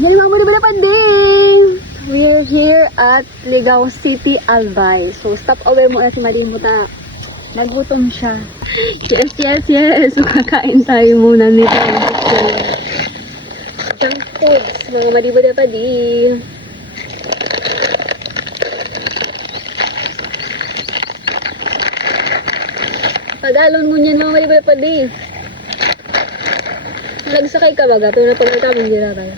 Yan mga muli-muli panding! We're here at Ligao City, Albay. So, stop away muna si Marin Muta. Nagutom siya. Yes, yes, yes! So, kakain tayo muna nito. Junk foods, mga muli-muli panding. Pag-alon mo niyan mga muli-muli panding. Nagsakay ka baga, pero napagkita mo hindi na tayo.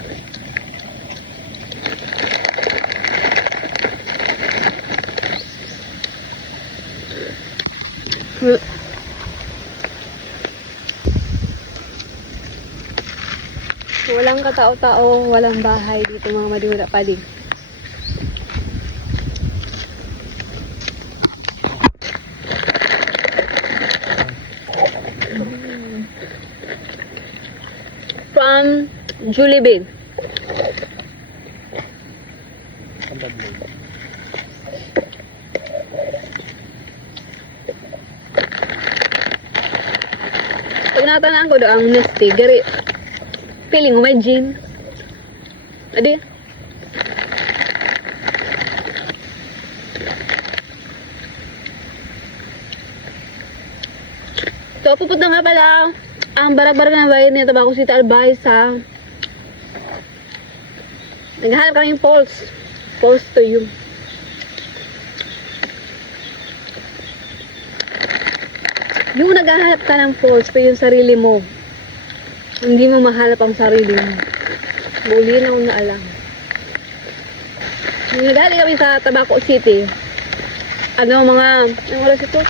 Walang katao-tao, walang bahay dito mga madiwala paling. From Jollibee. Pag natanaan ko ang nesty, gari, feeling mo may gin. Adi? So, pupunta nga pala ang barag-barag na bayan nito Tabaco City, Albay sa naghahanap kami yung Pulse to you. Yung naghahanap ka ng pulse pa yung sarili mo, hindi mo mahanap ang sarili mo. Muli na akong naalam. Yung nagaling kami sa Tabaco City, ano oras ito?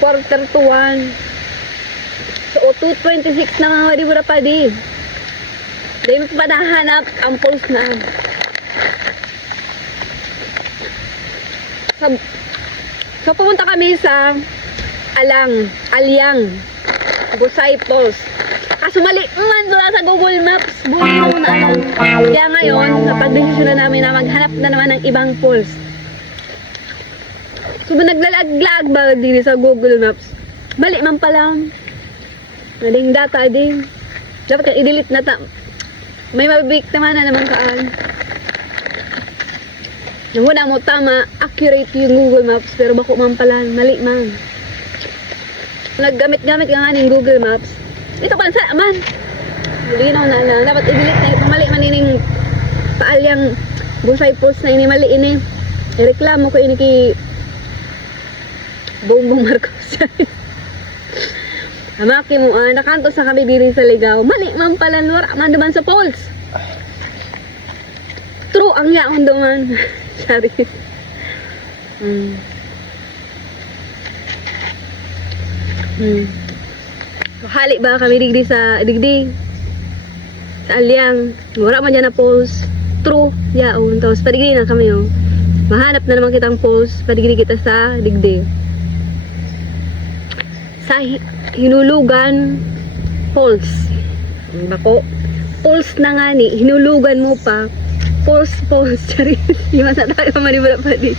1:45. So, 2:26 na nga di pa di. Dahil mo pa nahanap ang pulse na. So, pumunta kami sa Alyang, Busay Pulse. Kaso mali man doon sa Google Maps, buo na lang. Kaya ngayon, napag-desisyon na namin na maghanap na naman ng ibang pulse. So, naglalag-lag ba din sa Google Maps? Mali man pala. Maling data din. Dapat kang i-delete na ta. May mabibiktima na naman kaan. Yung una mo tama, accurate yung Google Maps, pero bako man pala, mali man. Naggamit-gamit ka nga ng Google Maps. Ito pa sa man. Hindi na lang. Dapat i-delete na ito. Mali man ining Paalyang Busay Pulse na ini mali ini. Reklamo ko ini ki Bongbong Marcos. Amaki mo, nakanto sa kami diri sa Ligao. Mali man pala, wala man duman sa Pulse. True ang yaon duman. Sorry. So, hali ba kami digdi sa Alyang. Wala man dyan na Pulse. True yaon. Tapos padigdi na kami yung mahanap na naman kitang Pulse. Padigdi kita sa digdi. Sa hinulugan Pulse. Bako, Pulse na nga ni, hinulugan mo pa. Pulse. Sorry. Di masata tayo manibula pa di.